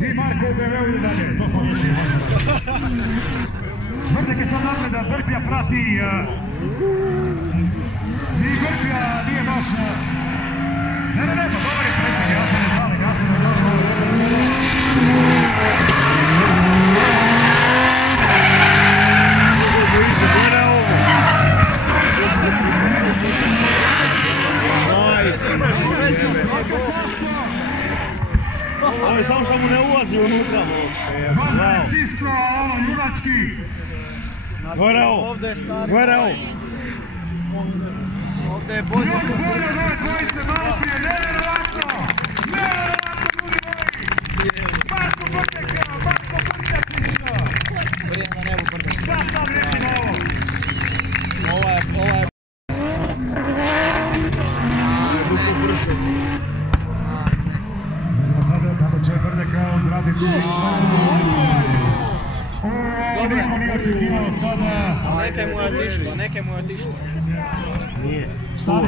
I Marko u BMW i dalje, to smo mišli. Vrtek je sad nadgleda, Brklja prati. Ni Brklja nije baš... Ne, pa dobar je predsjeg, ja se ne žalim, Ovo je samo što mu ne ulazi unutra. Možda je stisnuo ono junački. Gore ovo. Gore ovo. Ovdje je bolje. Još bolje od ove dvojice malo prije. Nevjerovatno! Nevjerovatno, ljudi moji! Marko Brčetić! Prije na nebu brdo. Šta sam reći na ovo? Ova je... Duplo brže. Sada kako će Brdeka odraditi. Niko nije očekivao sada. Neke mu je otišlo. Nije. Stari.